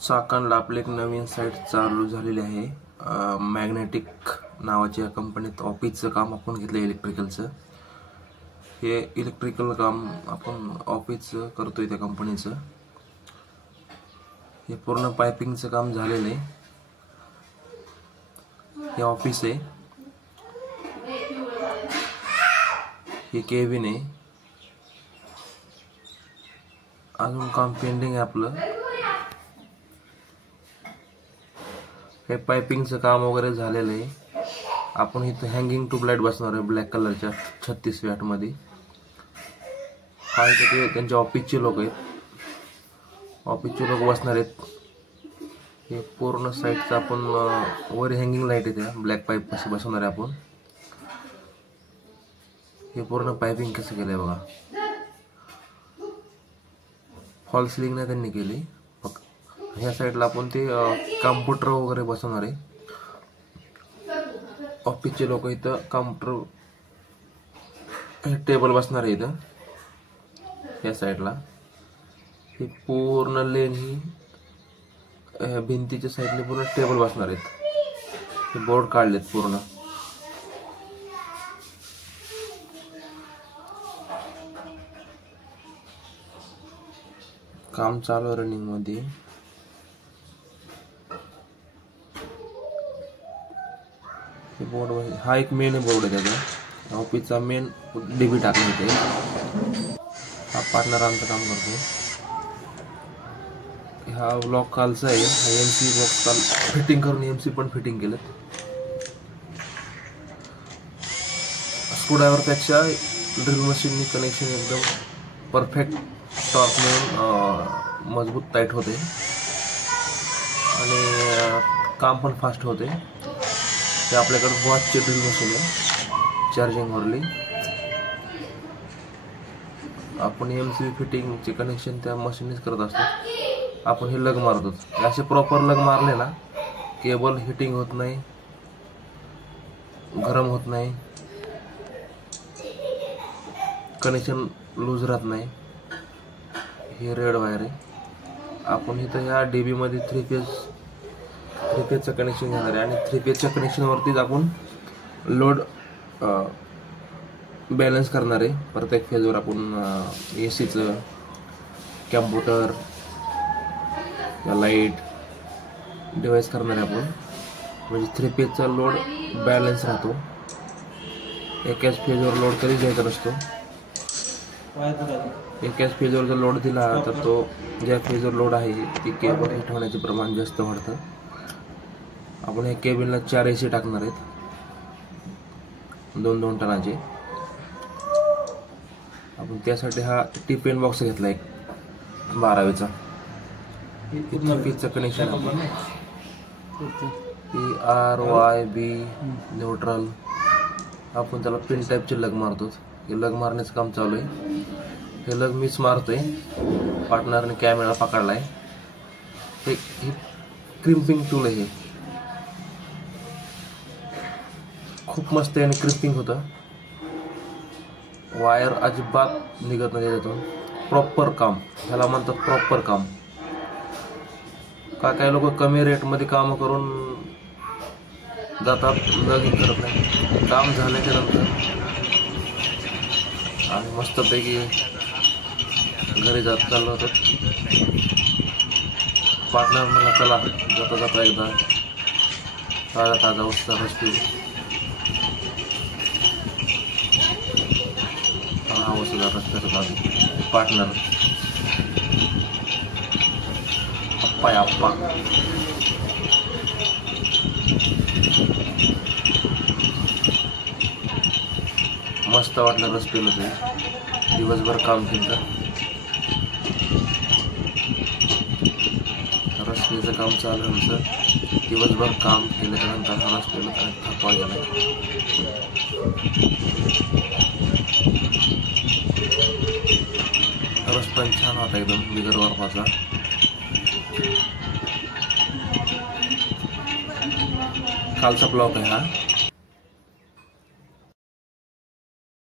चाकणला आपले एक नवीन साईट चालू झालेली आहे. मॅग्नेटिक नावाच्या कंपनीत ऑफिसचं काम आपण घेतलं इलेक्ट्रिकलचं. हे इलेक्ट्रिकल काम आपण ऑफिसचं करतोय त्या कंपनीचं. हे पूर्ण पायपिंगचं काम झालेलं आहे. हे ऑफिस आहे, हे केबिन आहे. अजून काम पेंडिंग आहे आपलं. हे पायपिंगचं काम वगैरे झालेलं आहे. आपण इथं हँगिंग ट्यूबलाईट बसणार आहे ब्लॅक कलरच्या 36 वॅट मध्ये. हा इथे त्यांच्या ऑफिसचे लोक आहेत, ऑफिसचे लोक बसणार आहेत. हे पूर्ण साईडचं आपण वर हँगिंग लाईट आहे, ब्लॅक पाईप कसे बसवणार आहे आपण. हे पूर्ण पायपिंग कसं केलंय बघा. फॉल सिलिंग नाही त्यांनी केली. ह्या साईडला आपण ते कॉम्प्युटर वगैरे बसवणार आहे. ऑफिसचे लोक इथं कॉम्प्युटर टेबल बसणार आहे इथं या साईडला. ही पूर्ण लेन ही भिंतीच्या साईडने पूर्ण टेबल बसणार आहेत. हे बोर्ड काढलेत पूर्ण. काम चालू रनिंग मध्ये. बोर्ड हा एक मेन बोर्ड आहे त्याचा. ऑफिसचा मेन डीबी टाकला इथे. हा पार्टनर आमचं काम करतो. हा ब्लॉक कालचा आहे. हा एमसी बॉक्स काल फिटिंग करून एमसी पण फिटिंग केलं. स्क्रूड्रायव्हर पेक्षा ड्रिल मशीननी कनेक्शन एकदम परफेक्ट टॉर्क मिळून मजबूत टाईट होते आणि काम पण फास्ट होते. ते आपल्याकडे वॉचचे ड्रिल मशीन आहे चार्जिंगवरली. आपण एमसीबी फिटिंगचे कनेक्शन त्या मशीननेच करत असतो. आपण हे लग मारतो. असे प्रॉपर लग मारले ना, केबल हिटिंग होत नाही, गरम होत नाही, कनेक्शन लूज राहत नाही. हे रेड वायर आहे. आपण इथं ह्या डीबी मध्ये थ्री फेजचं कनेक्शन घेणार आहे आणि 3 फेजच्या कनेक्शनवरतीच आपण लोड बॅलन्स करणार आहे. प्रत्येक फेजवर आपण एसीचं, कॅम्प्युटर या लाईट डिवाइस करणार आहे आपण. म्हणजे 3 फेजचा लोड बॅलन्स राहतो. एकाच फेजवर लोड कधीच द्यायचा नसतो. एकाच फेजवर जर लोड दिला तर तो ज्या फेजवर लोड आहे ती केबल हिट होण्याचे प्रमाण जास्त वाढतं. आपण या केबिनला 4 एसी टाकणार आहेत, 2-2 टनाचे. आपण त्यासाठी हा टीपेन बॉक्स घेतला एक 12वीचा. कनेक्शन आपण RYB न्यूट्रल आपण त्याला पिन टाईपचे लग मारतो. हे लग मारण्याचं काम चालू आहे. हे लग मीच मारतोय, पार्टनरने कॅमेरा पकडलाय. हे क्रिम्पिंग टूल आहे. खूप मस्त आहे आणि क्रिम्पिंग होतं. वायर अजिबात निघत नाही त्यातून. प्रॉपर काम ह्याला म्हणतात, प्रॉपर काम. काही लोक कमी रेटमध्ये काम करून जातात, लग करत नाही. काम झाल्याच्या नंतर आणि मस्तपैकी घरी चाललो होतो. पार्टनर मला चला जाता जाता एकदा ताजा उत्साह असतो. पार्टनर अप्पा मस्त वाटलं रस पिलं ते. दिवसभर काम केलं, रस पिण्याचं काम चालू आमचं. दिवसभर काम केल्यानंतर हा रस पिलं आणि थकवा गेला. रस पण छान होता एकदम बिगर बर्फाचा. कालचा ब्लॉक आहे हा.